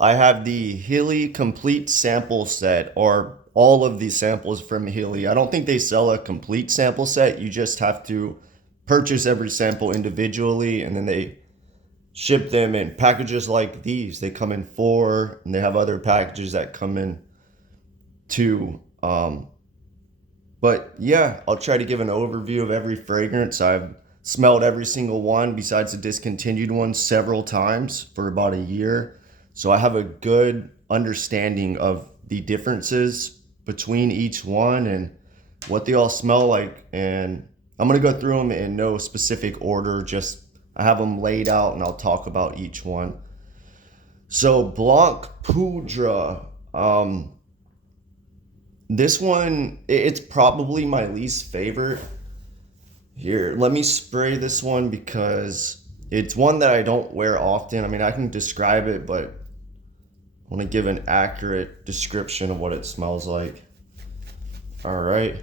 I have the Heeley complete sample set, or all of these samples from Heeley. I don't think they sell a complete sample set. You just have to purchase every sample individually, and then they ship them in packages like these. They come in four, and they have other packages that come in two. But yeah, I'll try to give an overview of every fragrance. I've smelled every single one besides the discontinued ones several times for about a year. So I have a good understanding of the differences between each one and what they all smell like. And I'm going to go through them in no specific order, just I have them laid out and I'll talk about each one. So Blanc Poudre. This one, it's probably my least favorite. Here, let me spray this one because it's one that I don't wear often. I mean, I can describe it, but I want to give an accurate description of what it smells like. All right.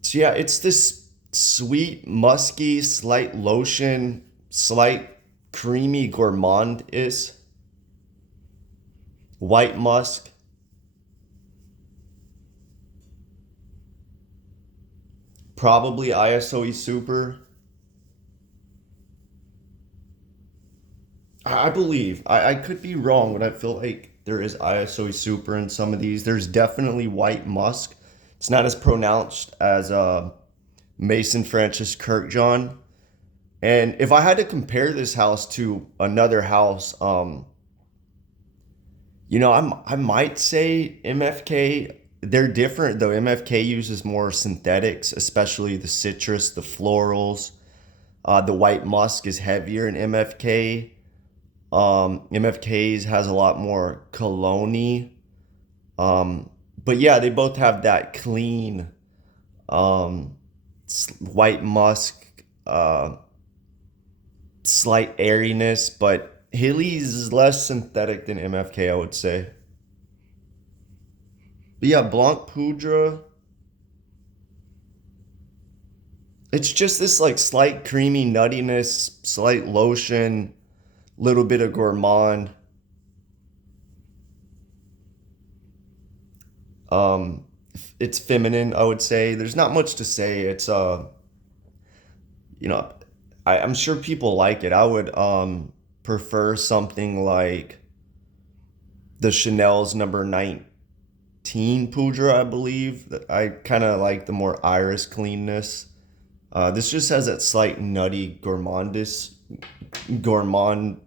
So yeah, it's this sweet, musky, slight lotion, slight creamy gourmand is white musk. Probably ISOE Super. I believe. I could be wrong, but I feel like there is ISOE Super in some of these. There's definitely white musk. It's not as pronounced as Mason Francis Kirkjohn. And if I had to compare this house to another house, I might say MFK. They're different though. MFK uses more synthetics, especially the citrus, the florals. The white musk is heavier in MFK. MFK's has a lot more cologne. But yeah, they both have that clean um, white musk, slight airiness, but Heeley's is less synthetic than MFK, I would say. But yeah, Blanc Poudre, it's just this like slight creamy nuttiness, slight lotion, little bit of gourmand. Um, it's feminine, I would say. There's not much to say. It's you know, I'm sure people like it. I would prefer something like the Chanel's number 19 Poudre, I believe. I kind of like the more iris cleanness. This just has that slight nutty gourmand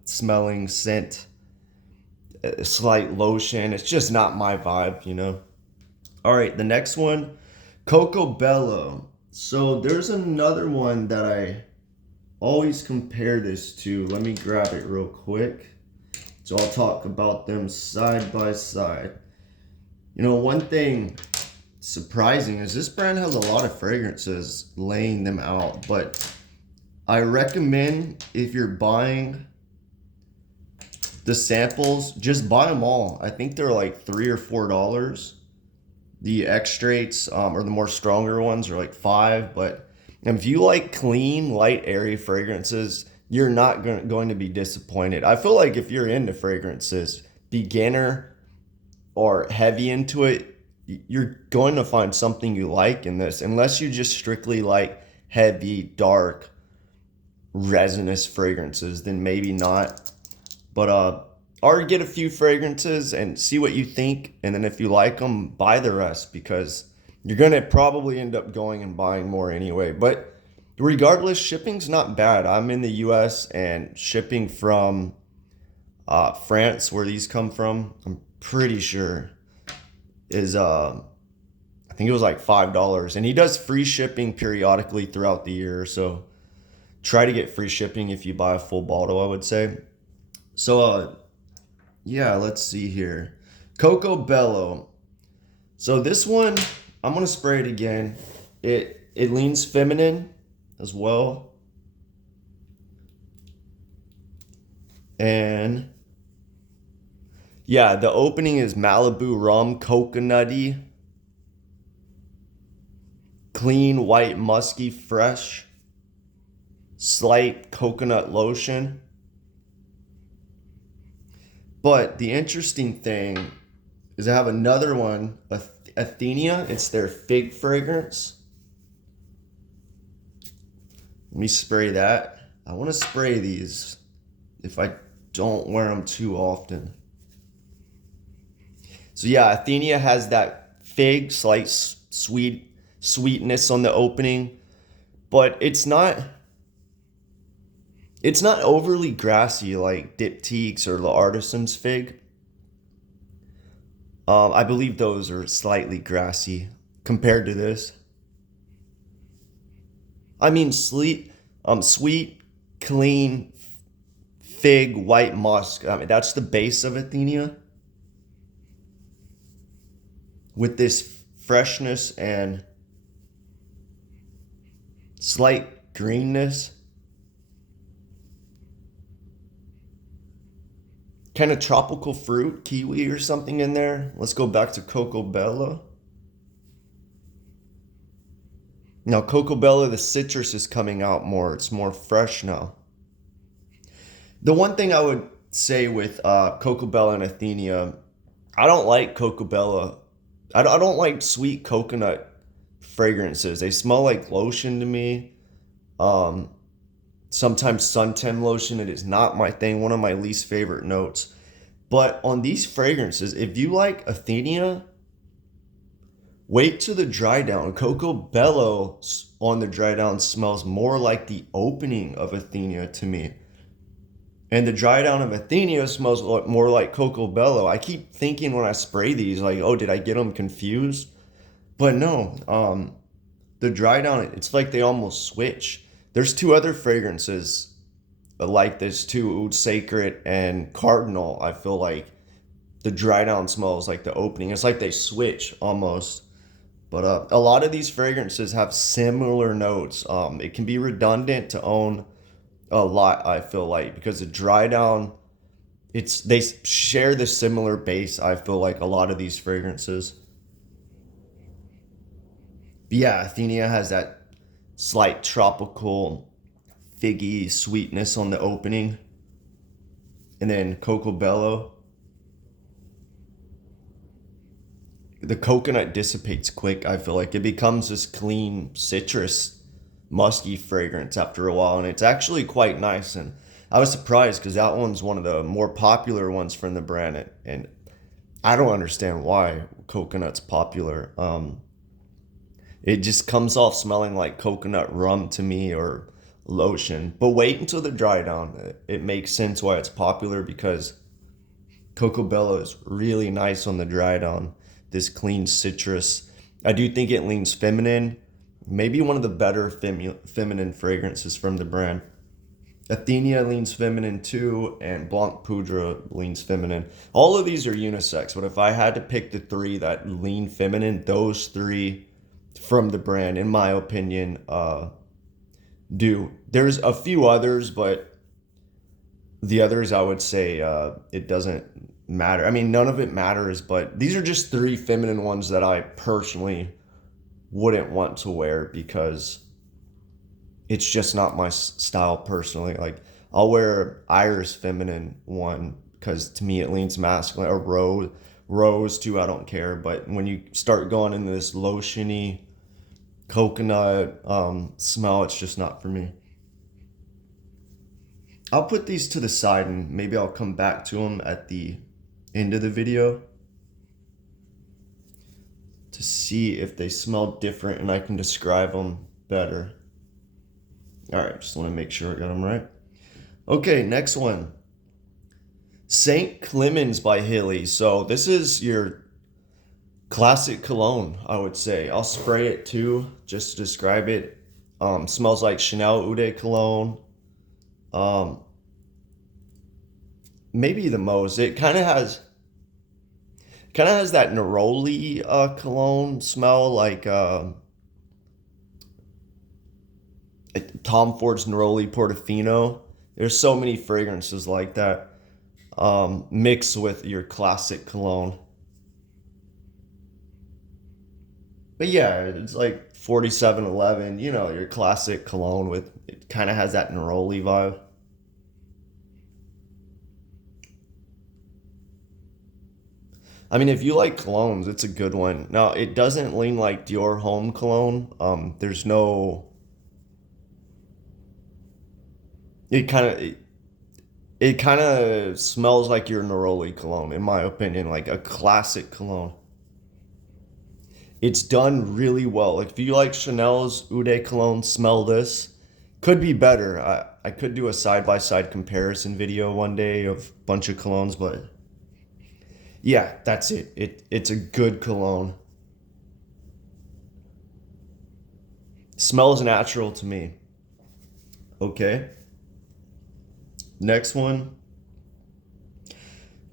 smelling scent, a slight lotion. It's just not my vibe. All right, the next one, Coco Bello. So there's another one that I always compare this to. Let me grab it real quick. So I'll talk about them side by side. One thing surprising is this brand has a lot of fragrances laying them out, but I recommend if you're buying the samples, just buy them all. I think they're like $3 or $4. The extracts or the more stronger ones are like 5. But if you like clean, light, airy fragrances, you're not going to be disappointed. I feel like if you're into fragrances, beginner or heavy into it, you're going to find something you like in this, unless you just strictly like heavy, dark, resinous fragrances, then maybe not. But or get a few fragrances and see what you think, and then if you like them, buy the rest, because you're gonna probably end up going and buying more anyway. But regardless, shipping's not bad. I'm in the U.S. and shipping from France, where these come from, I'm pretty sure is I think it was like $5, and he does free shipping periodically throughout the year. So try to get free shipping if you buy a full bottle, I would say. So yeah, let's see here. Coco Bello. So this one, I'm gonna spray it again. It leans feminine as well. And yeah, the opening is Malibu rum, coconutty, clean, white, musky, fresh. slight coconut lotion. But the interesting thing is I have another one, Athenia. It's their fig fragrance. Let me spray that. I want to spray these if I don't wear them too often. So yeah, Athenia has that fig, slight sweetness on the opening, but it's not overly grassy like Diptyque's or the Artisan's fig. I believe those are slightly grassy compared to this. I mean, sweet, clean fig, white musk. I mean, that's the base of Athenia. With this freshness and slight greenness. Kind of tropical fruit, kiwi or something in there. Let's go back to Coco Bello. Now, Coco Bello, the citrus is coming out more. It's more fresh now. The one thing I would say with Coco Bello and Athenia, I don't like Coco Bello. I don't like sweet coconut fragrances. They smell like lotion to me. Sometimes suntan lotion. It is not my thing. One of my least favorite notes. But on these fragrances, if you like Athenia, wait till the dry down. Coco Bello on the dry down smells more like the opening of Athenia to me. And the dry down of Athenia smells more like Coco Bello. I keep thinking when I spray these, like, oh, did I get them confused? But no, the dry down, it's like they almost switch. There's two other fragrances like this too, Oud Sacred and Cardinal. I feel like the dry down smells like the opening. It's like they switch almost. But a lot of these fragrances have similar notes. It can be redundant to own a lot, I feel like, because the dry down, they share the similar base. I feel like a lot of these fragrances. But yeah, Athenia has that slight tropical figgy sweetness on the opening, and then Coco Bello, the coconut dissipates quick. I feel like it becomes this clean citrus musky fragrance after a while, and it's actually quite nice. And I was surprised because that one's one of the more popular ones from the brand, and I don't understand why coconut's popular. It just comes off smelling like coconut rum to me, or lotion. But wait until the dry down. It makes sense why it's popular, because Coco Bello is really nice on the dry down. This clean citrus. I do think it leans feminine. Maybe one of the better feminine fragrances from the brand. Athenia leans feminine too, and Blanc Poudre leans feminine. All of these are unisex, but if I had to pick the three that lean feminine, those three from the brand, in my opinion, do. There's a few others, but the others I would say it doesn't matter. I mean, none of it matters, but these are just three feminine ones that I personally wouldn't want to wear, because it's just not my style personally. Like, I'll wear Iris feminine one because to me it leans masculine, or rose too, I don't care. But when you start going into this lotiony coconut smell, it's just not for me. I'll put these to the side and maybe I'll come back to them at the end of the video to see if they smell different and I can describe them better. All right, just want to make sure I got them right. Okay, next one. St. Clemens by Heeley. So this is your classic cologne, I would say. I'll spray it too, just to describe it. Smells like Chanel Eau de Cologne. Maybe the most. It kind of has that neroli cologne smell, like Tom Ford's Neroli Portofino. There's so many fragrances like that mixed with your classic cologne. But yeah, it's like 4711, you know, your classic cologne with it kind of has that neroli vibe. I mean, if you like colognes, it's a good one. Now, it doesn't lean like Dior Home cologne. There's no. It kind of it kind of smells like your neroli cologne, in my opinion, like a classic cologne. It's done really well. Like if you like Chanel's Eau de Cologne, smell this. Could be better. I could do a side by side comparison video one day of a bunch of colognes, but yeah, that's it. It's a good cologne. Smells natural to me. Okay. Next one.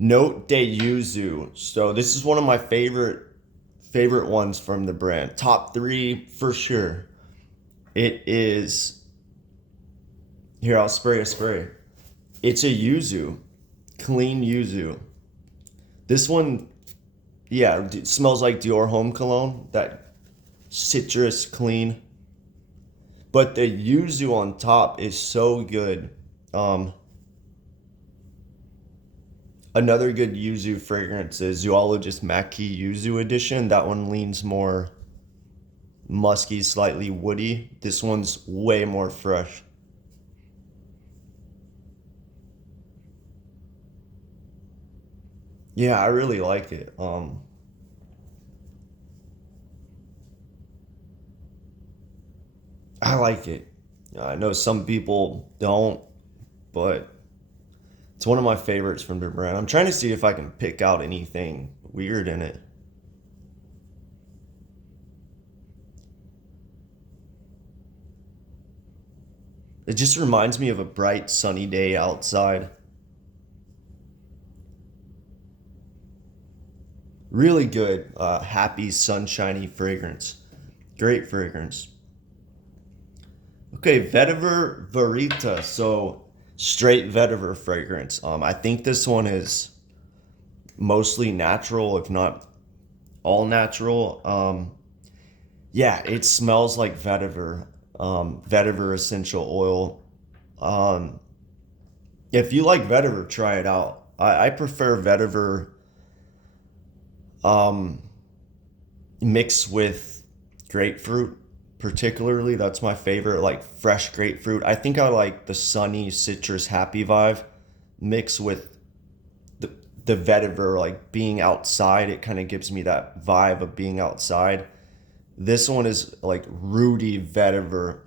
Note de Yuzu. So this is one of my favorite ones from the brand. Top three for sure. It is here. I'll spray a spray. It's a yuzu, clean yuzu. This one, yeah, smells like Dior Home Cologne. That citrus clean, but the yuzu on top is so good. Um, Another good yuzu fragrance is Zoologist Maki Yuzu Edition. That one leans more musky, slightly woody. This one's way more fresh. Yeah, I really like it. I like it. I know some people don't, but it's one of my favorites from the brand. I'm trying to see if I can pick out anything weird in it. It just reminds me of a bright sunny day outside. Really good, happy, sunshiny fragrance. Great fragrance. Okay, Vetiver Verita. So straight vetiver fragrance. I think this one is mostly natural, if not all natural. Yeah, it smells like vetiver. Vetiver essential oil. Um, if you like vetiver, try it out. I prefer vetiver um, mixed with grapefruit, particularly. That's my favorite, like fresh grapefruit. I think I like the sunny citrus happy vibe mixed with the the vetiver, like being outside. It kind of gives me that vibe of being outside. This one is like Rudy vetiver.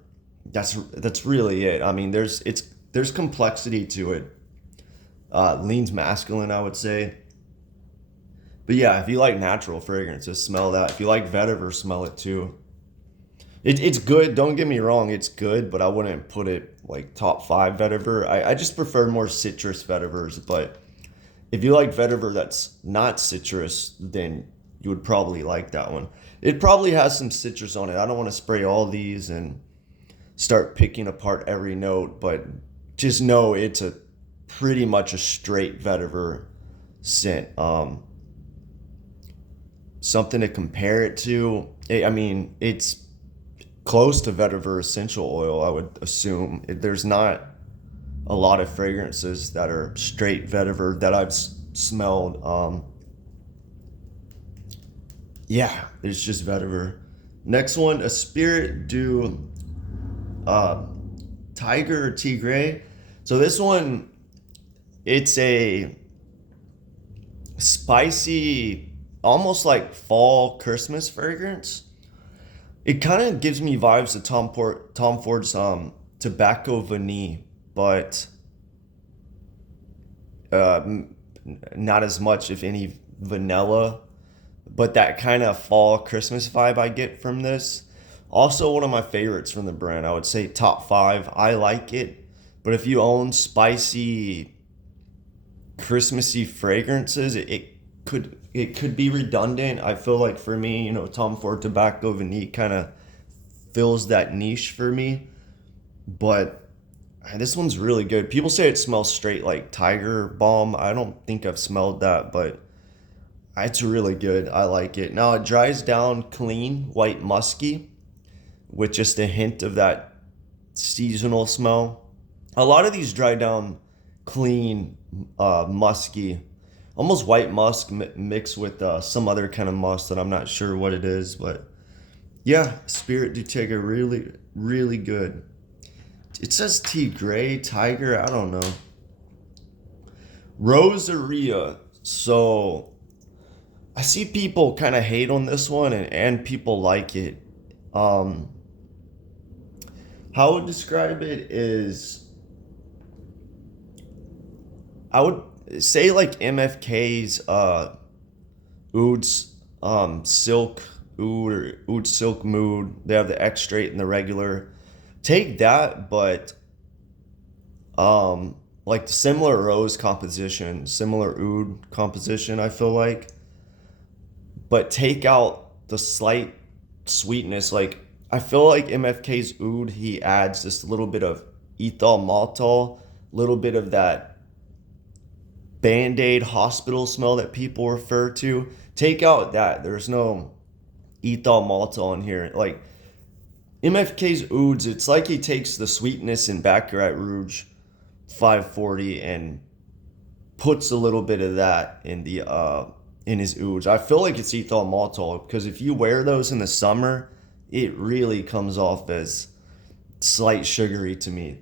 That's really it. I mean, there's complexity to it. Leans masculine, I would say. But yeah, if you like natural fragrances, smell that. If you like vetiver, smell it too. It's good. Don't get me wrong, it's good, but I wouldn't put it like top five vetiver. I just prefer more citrus vetivers. But if you like vetiver that's not citrus, then you would probably like that one. It probably has some citrus on it. I don't want to spray all these and start picking apart every note, but just know it's a pretty much a straight vetiver scent. Something to compare it to. I mean, it's close to vetiver essential oil, I would assume. There's not a lot of fragrances that are straight vetiver that I've smelled. Yeah, it's just vetiver. Next one, a Spirit du uh, Tiger or Tigre. So this one, it's a spicy, almost like fall Christmas fragrance. It kind of gives me vibes of Tom Ford's Tobacco Vanille, but uh, not as much, if any, vanilla. But that kind of fall Christmas vibe I get from this. Also, one of my favorites from the brand. I would say top five. I like it, but if you own spicy Christmassy fragrances, it could be redundant. I feel like for me, Tom Ford Tobacco Vanille kind of fills that niche for me. But this one's really good. People say it smells straight like Tiger Balm. I don't think I've smelled that, but It's really good. I like it. Now it dries down clean, white musky, with just a hint of that seasonal smell. A lot of these dry down clean, musky, almost white musk mixed with some other kind of musk that I'm not sure what it is, but yeah, Spirit du Tigre, really, really good. It says tea gray, tiger, I don't know. Rosaria. So I see people kind of hate on this one and people like it. Um, how I would describe it is I would say like MFK's Oud's silk oud or oud silk mood. They have the X straight and the regular. Take that, but like similar rose composition, similar oud composition, I feel like. But take out the slight sweetness. Like I feel like MFK's oud, he adds just a little bit of ethyl maltol, little bit of that Band-Aid hospital smell that people refer to. Take out that. There's no ethyl maltol in here. Like MFK's ouds, it's like he takes the sweetness in Baccarat Rouge 540 and puts a little bit of that in the in his ouds. I feel like it's ethyl maltol because if you wear those in the summer, it really comes off as slight sugary to me.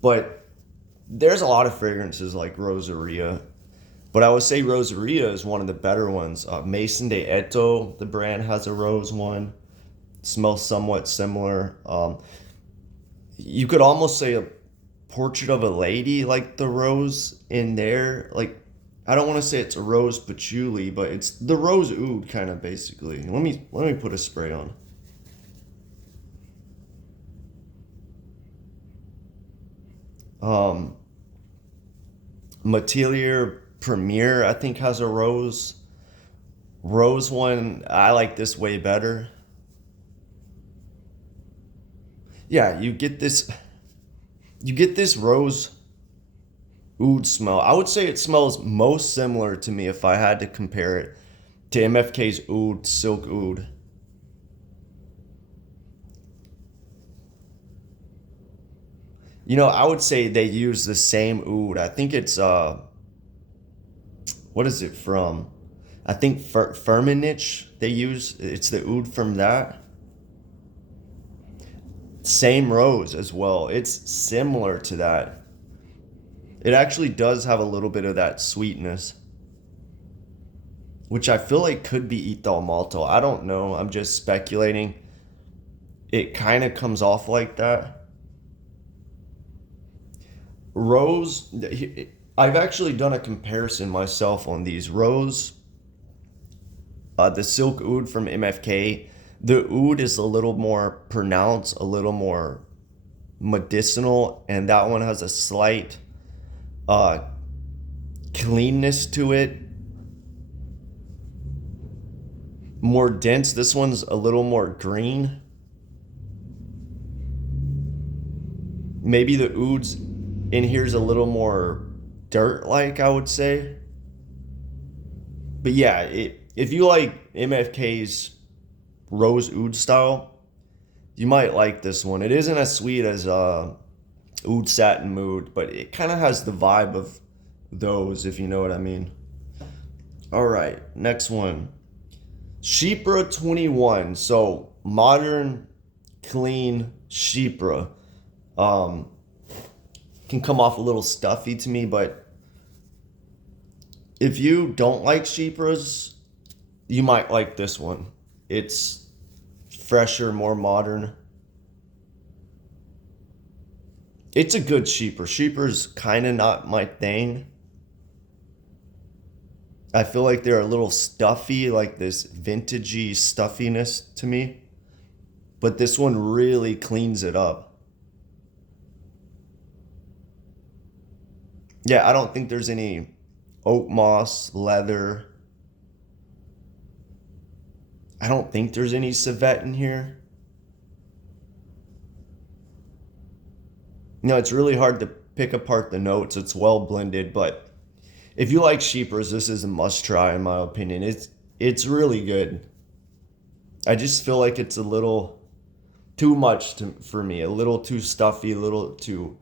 But there's a lot of fragrances like Rosaria, but I would say Rosaria is one of the better ones. Maison de Eto, the brand, has a rose one. Smells somewhat similar. You could almost say a portrait of a lady, like the rose in there. Like, I don't want to say it's a rose patchouli, but it's the rose oud kind of basically. Let me put a spray on. Matelier Premier, I think, has a rose one. I like this way better. Yeah, you get this rose oud smell. I would say it smells most similar to me if I had to compare it to MFK's oud, silk oud. I would say they use the same oud. I think it's what is it from? I think Firmenich they use. It's the oud from that. Same rose as well. It's similar to that. It actually does have a little bit of that sweetness, which I feel like could be ethyl maltol. I don't know. I'm just speculating. It kind of comes off like that. Rose, I've actually done a comparison myself on these. Rose, the silk oud from MFK, the oud is a little more pronounced, a little more medicinal, and that one has a slight cleanness to it, more dense. This one's a little more green. Maybe the ouds in here's a little more dirt-like, I would say. But yeah, if you like MFK's rose oud style, you might like this one. It isn't as sweet as Oud Satin Mood, but it kind of has the vibe of those, if you know what I mean. All right, next one. Chypre 21. So modern, clean Chypre. Can come off a little stuffy to me, but if you don't like Chypres, you might like this one. It's fresher, more modern. It's a good Chypre. Chypre's kind of not my thing. I feel like they're a little stuffy, like this vintagey stuffiness to me. But this one really cleans it up. Yeah, I don't think there's any oak moss, leather. I don't think there's any civet in here. It's really hard to pick apart the notes. It's well blended, but If you like Sheepers, this is a must try in my opinion. It's really good. I just feel like it's a little too much for me, a little too stuffy, a little too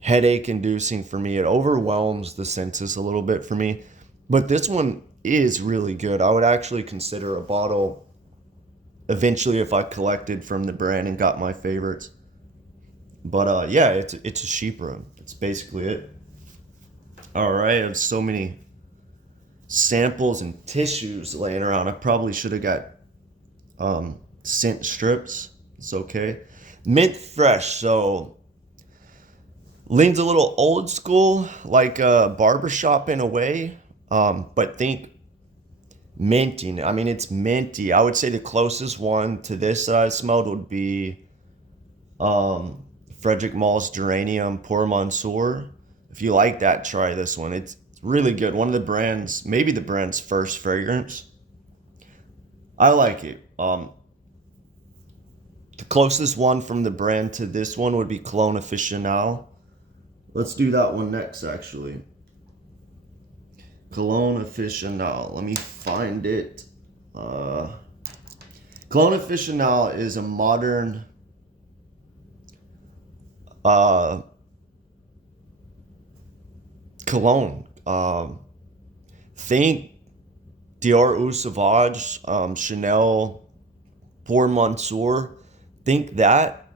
headache inducing for me. It overwhelms the senses a little bit for me. But this one is really good. I would actually consider a bottle eventually if I collected from the brand and got my favorites. But yeah, it's a Sheepra. It's basically it. All right, I have so many samples and tissues laying around. I probably should have got scent strips. It's okay. Mint fresh. So leans a little old school, like a barbershop in a way. But think minty. I mean, it's minty. I would say the closest one to this that I smelled would be Frederick Mall's Geranium Pour Monsieur. If you like that, try this one. It's really good. One of the brands, maybe the brand's first fragrance. I like it. The closest one from the brand to this one would be Cologne Officinal. Let's do that one next, actually. Cologne Officinal. Let me find it. Cologne Officinal is a modern cologne. Think Dior Eau Sauvage, Chanel Pour Monsieur. Think that,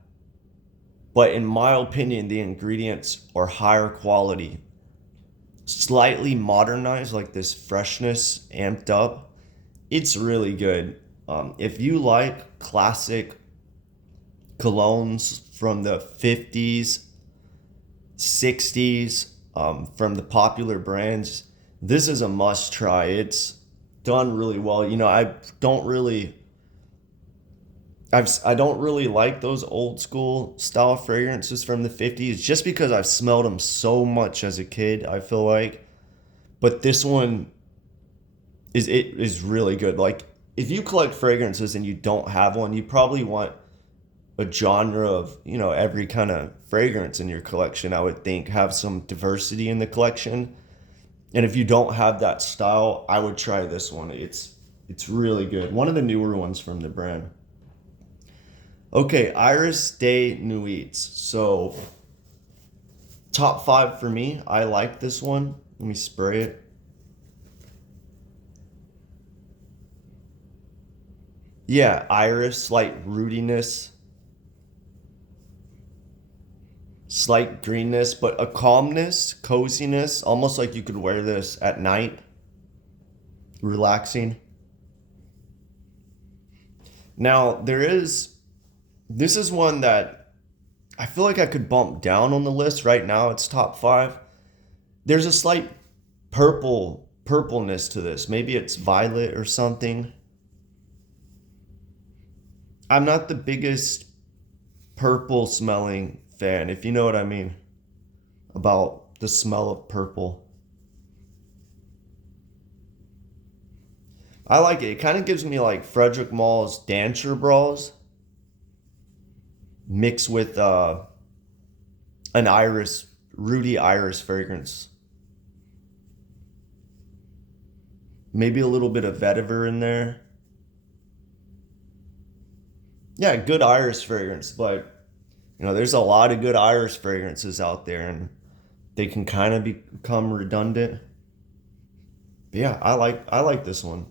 but in my opinion, the ingredients are higher quality, slightly modernized, like this freshness amped up. It's really good. If you like classic colognes from the 50s, 60s, from the popular brands, this is a must try. It's done really well. You know, I don't really like those old school style fragrances from the 50s just because I've smelled them so much as a kid, I feel like. But this one is really good. Like if you collect fragrances and you don't have one, you probably want a genre of, you know, every kind of fragrance in your collection, I would think. Have some diversity in the collection. And if you don't have that style, I would try this one. It's really good. One of the newer ones from the brand. Okay, Iris des Nuits. So, top 5 for me. I like this one. Let me spray it. Yeah, iris, slight rootiness, slight greenness, but a calmness, coziness, almost like you could wear this at night. Relaxing. Now, this is one that I feel like I could bump down on the list. Right now it's top 5. There's a slight purpleness to this. Maybe it's violet or something. I'm not the biggest purple smelling fan, if you know what I mean, about the smell of purple. I like it. It kind of gives me like Frederick Mall's Dancer Bras mixed with an Rudy Iris fragrance. Maybe a little bit of vetiver in there. Yeah, good iris fragrance, but you know, there's a lot of good iris fragrances out there and they can kind of become redundant. But yeah, I like this one.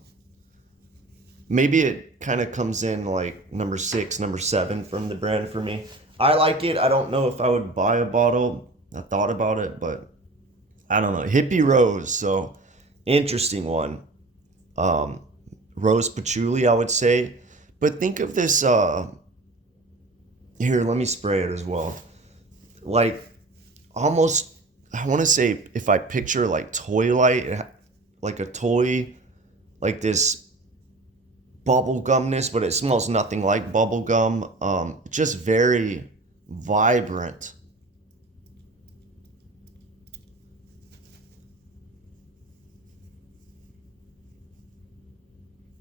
Maybe it kind of comes in like number 6, number 7 from the brand for me. I like it. I don't know if I would buy a bottle. I thought about it, but I don't know. Hippie Rose, so interesting one. Rose patchouli, I would say. But think of this, here, let me spray it as well. Like, almost, I want to say, if I picture like toy light, like a toy, like this bubble gumness, but it smells nothing like bubble gum. Just very vibrant.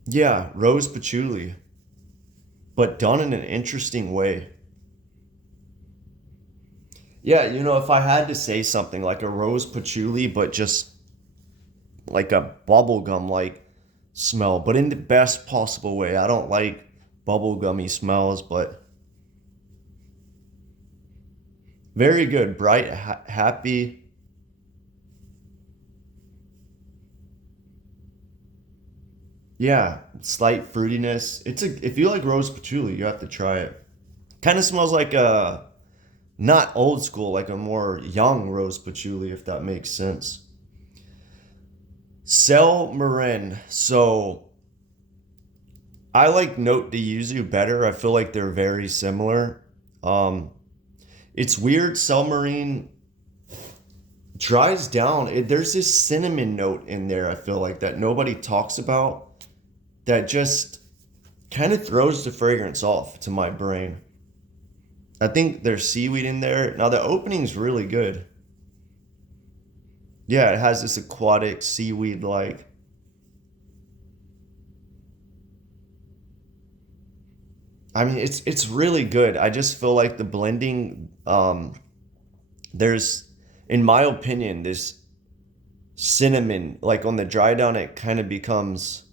Yeah, rose patchouli, but done in an interesting way. Yeah, you know, if I had to say something like a rose patchouli, but just like a bubblegum like smell, but in the best possible way. I don't like bubblegummy smells, but very good, bright, happy. Yeah, slight fruitiness. It's a if you like rose patchouli, you have to try it. Kind of smells like a not old school, like a more young rose patchouli, if that makes sense. Cell Marin. So I like Note de Yuzu better. I feel like they're very similar. Um, it's weird. Cell Marine dries down. There's this cinnamon note in there. I feel like that nobody talks about. That just kind of throws the fragrance off to my brain. I think there's seaweed in there. Now the opening's really good. Yeah, it has this aquatic seaweed like. I mean, it's really good. I just feel like the blending. There's, in my opinion, this cinnamon like on the dry down. It kind of becomes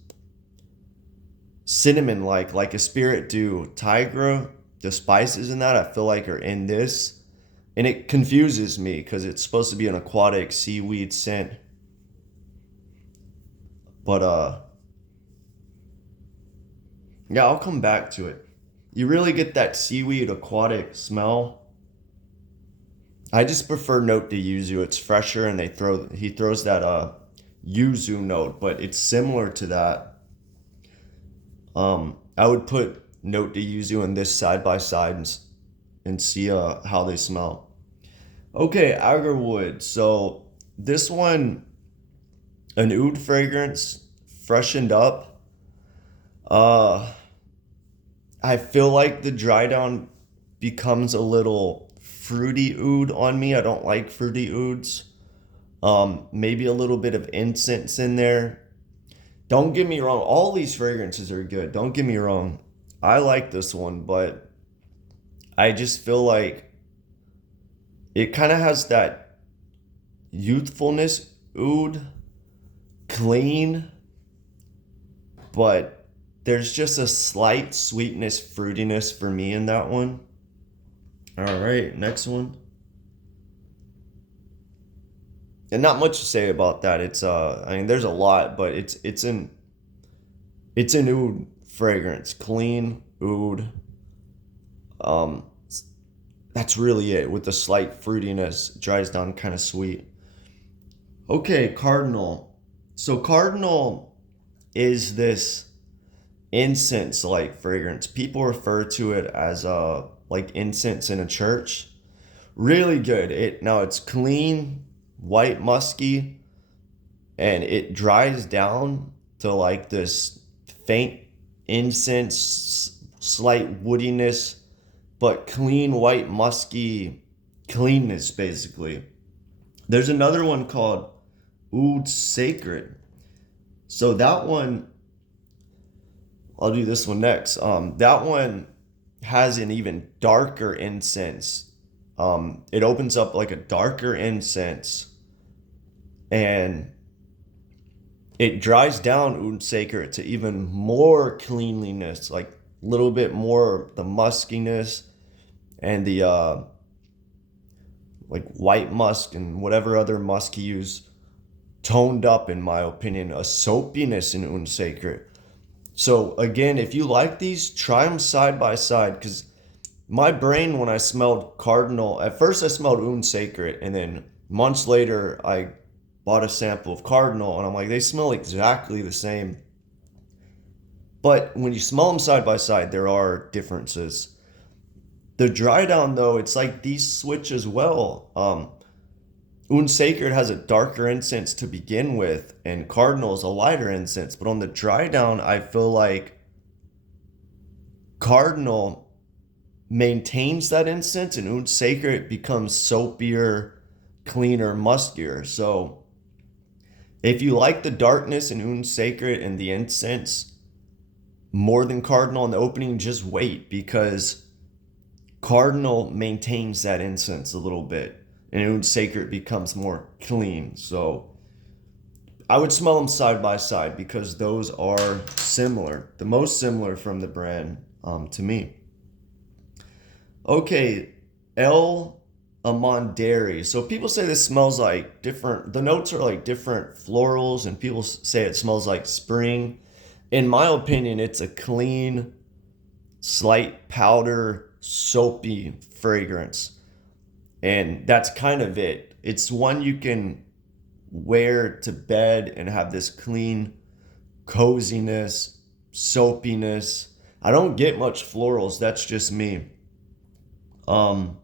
cinnamon like a spirit do tigra. The spices in that I feel like are in this, and it confuses me because it's supposed to be an aquatic seaweed scent. But yeah, I'll come back to it. You really get that seaweed aquatic smell. I just prefer Note de Yuzu. It's fresher, and he throws that yuzu note, but it's similar to that. I would put Note de Yuzu and this side by side and see how they smell. Okay, Agarwood. So this one, an oud fragrance, freshened up. Uh, I feel like the dry down becomes a little fruity oud on me. I don't like fruity ouds. Maybe a little bit of incense in there. Don't get me wrong, all these fragrances are good. Don't get me wrong. I like this one, but I just feel like it kind of has that youthfulness oud, clean, but there's just a slight sweetness, fruitiness for me in that one. All right, next one. And not much to say about that. It's I mean there's a lot, but it's an oud fragrance, clean oud. Um that's really it with the slight fruitiness, dries down kind of sweet. Okay, Cardinal. So Cardinal is this incense like fragrance. People refer to it as like incense in a church. Really good. It's clean, white musky, and it dries down to like this faint incense, slight woodiness, but clean, white, musky cleanness basically. There's another one called Oud Sacred. So that one, I'll do this one next. That one has an even darker incense. It opens up like a darker incense, and it dries down Oud Sacred to even more cleanliness, like a little bit more the muskiness and the like white musk and whatever other musk he used, toned up in my opinion, a soapiness in Oud Sacred. So again, if you like these, try them side by side, because my brain, when I smelled Cardinal, at first I smelled Oud Sacred, and then months later I bought a sample of Cardinal, and I'm like, they smell exactly the same. But when you smell them side by side, there are differences. The dry down though, it's like these switch as well. Oud Sacred has a darker incense to begin with, and Cardinal is a lighter incense. But on the dry down, I feel like Cardinal maintains that incense, and Oud Sacred becomes soapier, cleaner, muskier. So if you like the darkness in Oud Sacred and the incense more than Cardinal in the opening, just wait, because Cardinal maintains that incense a little bit, and Oud Sacred becomes more clean. So I would smell them side by side because those are similar, the most similar from the brand to me. Okay, El Amanderi. So people say this smells like different, the notes are like different florals, and people say it smells like spring. In my opinion, it's a clean, slight powder, soapy fragrance. And that's kind of it. It's one you can wear to bed and have this clean coziness, soapiness. I don't get much florals, that's just me. Um,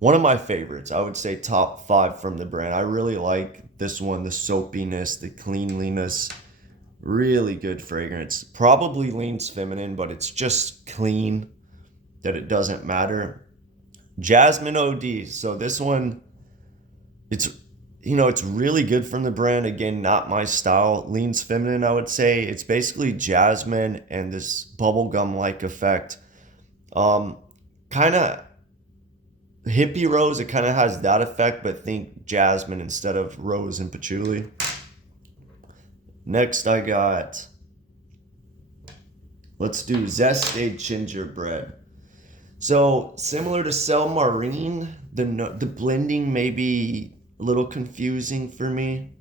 One of my favorites, I would say top five from the brand. I really like this one, the soapiness, the cleanliness. Really good fragrance. Probably leans feminine, but it's just clean that it doesn't matter. Jasmine OD. So this one, it's it's really good from the brand. Again, not my style. Leans feminine, I would say. It's basically jasmine and this bubblegum like effect. Um, Kind of hippie rose, it kind of has that effect, but think jasmine instead of rose and patchouli. Next, I got, let's do Zested Gingerbread. So similar to Cell Marine, the blending may be a little confusing for me.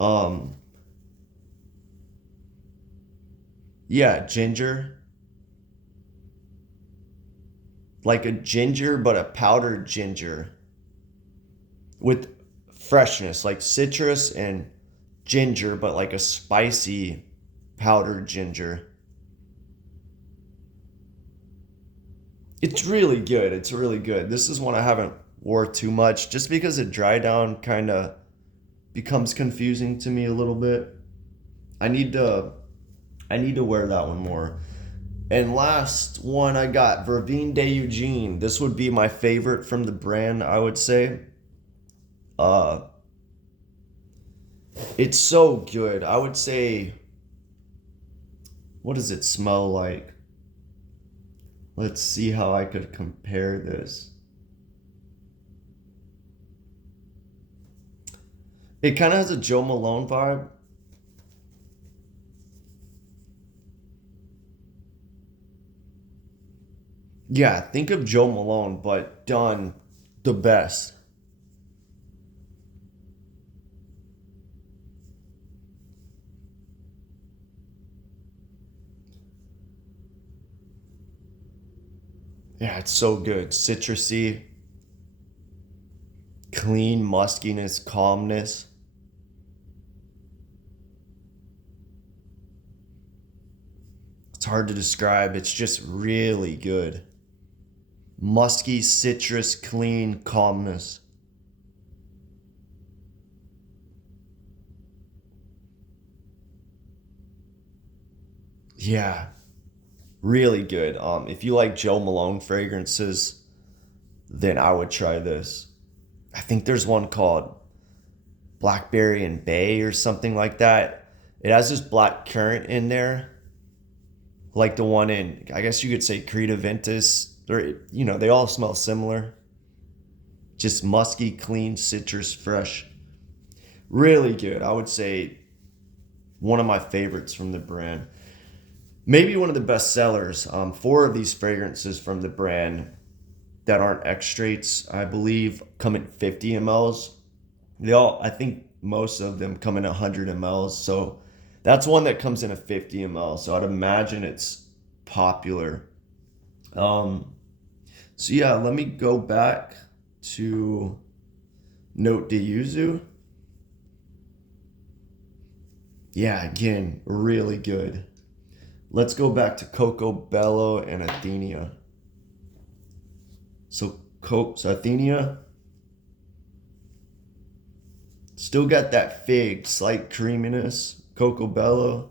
Um, yeah, ginger, like a ginger, but a powdered ginger with freshness, like citrus and ginger, but like a spicy powdered ginger. It's really good. It's really good. This is one I haven't wore too much just because it dry down kind of becomes confusing to me a little bit. I need to I need to wear that one more. And last one I got Vervine de Eugene. This would be my favorite from the brand, I would say. Uh it's so good. I would say, what does it smell like? Let's see how I could compare this. It kind of has a Joe Malone vibe. Yeah, think of Joe Malone, but done the best. Yeah, it's so good. Citrusy, clean, muskiness, calmness. It's hard to describe. It's just really good. Musky, citrus, clean, calmness. Yeah, really good. If you like Joe Malone fragrances, then I would try this. I think there's one called Blackberry and Bay or something like that. It has this black currant in there, like the one in, I guess you could say Creta Ventus. They all smell similar. Just musky, clean, citrus, fresh. Really good. I would say one of my favorites from the brand. Maybe one of the best sellers. Four of these fragrances from the brand that aren't extracts, I believe, come in 50 mLs. I think most of them come in 100 mLs. So that's one that comes in a 50 ml. So I'd imagine it's popular. Um, so yeah, let me go back to Note de Yuzu. Yeah, again, really good. Let's go back to Coco Bello and Athenia. So Athenia still got that fig, slight creaminess. Coco Bello,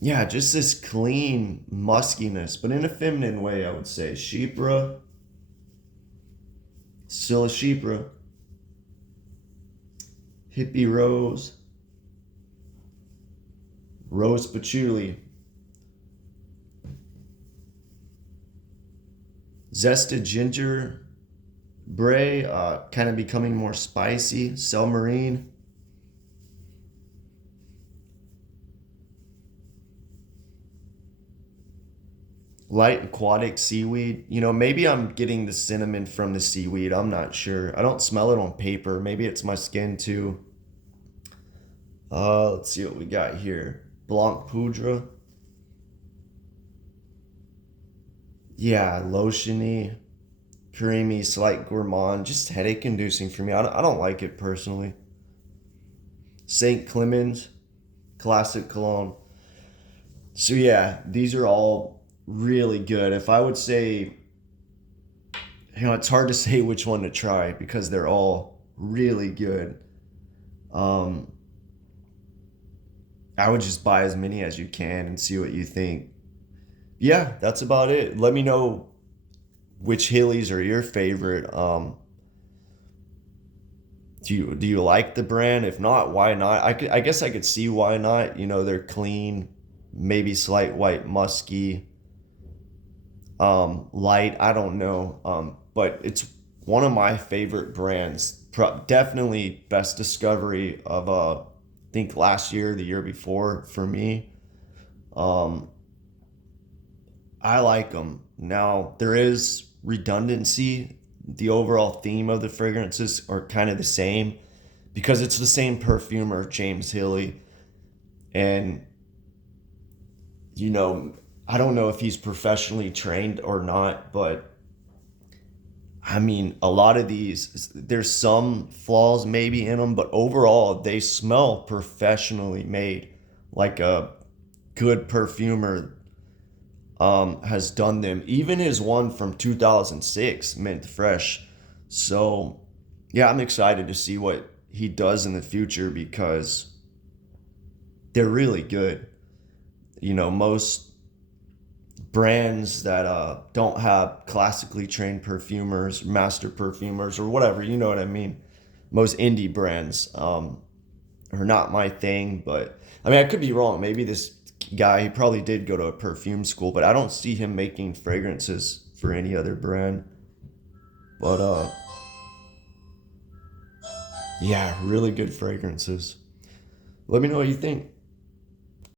yeah, just this clean muskiness, but in a feminine way, I would say. Chypre, still a Chypre. Hippie Rose, Rose Patchouli, Zested Ginger, Bray, kind of becoming more spicy. Selmarine. Light aquatic seaweed. You know, maybe I'm getting the cinnamon from the seaweed. I'm not sure. I don't smell it on paper. Maybe it's my skin too. Let's see what we got here. Blanc Poudre. Yeah, lotiony, creamy, slight gourmand. Just headache inducing for me. I don't like it personally. St. Clemens, classic cologne. So yeah, these are all really good. If I would say, it's hard to say which one to try because they're all really good. Um, I would just buy as many as you can and see what you think. Yeah, that's about it. Let me know which Heelys are your favorite. Do you like the brand? If not, why not? I guess I could see why not. They're clean, maybe slight white musky, light. I don't know. But it's one of my favorite brands. Definitely best discovery of I think last year, the year before for me. Um, I like them. Now, there is redundancy. The overall theme of the fragrances are kind of the same because it's the same perfumer, James Heeley. And, you know, I don't know if he's professionally trained or not, but I mean, a lot of these, there's some flaws maybe in them, but overall, they smell professionally made. Like a good perfumer has done them. Even his one from 2006, Mint Fresh. So, yeah, I'm excited to see what he does in the future because they're really good. Most brands that don't have classically trained perfumers, master perfumers, or whatever, you know what I mean? Most indie brands are not my thing, but I mean, I could be wrong. Maybe this guy, he probably did go to a perfume school, but I don't see him making fragrances for any other brand. But yeah, really good fragrances. Let me know what you think.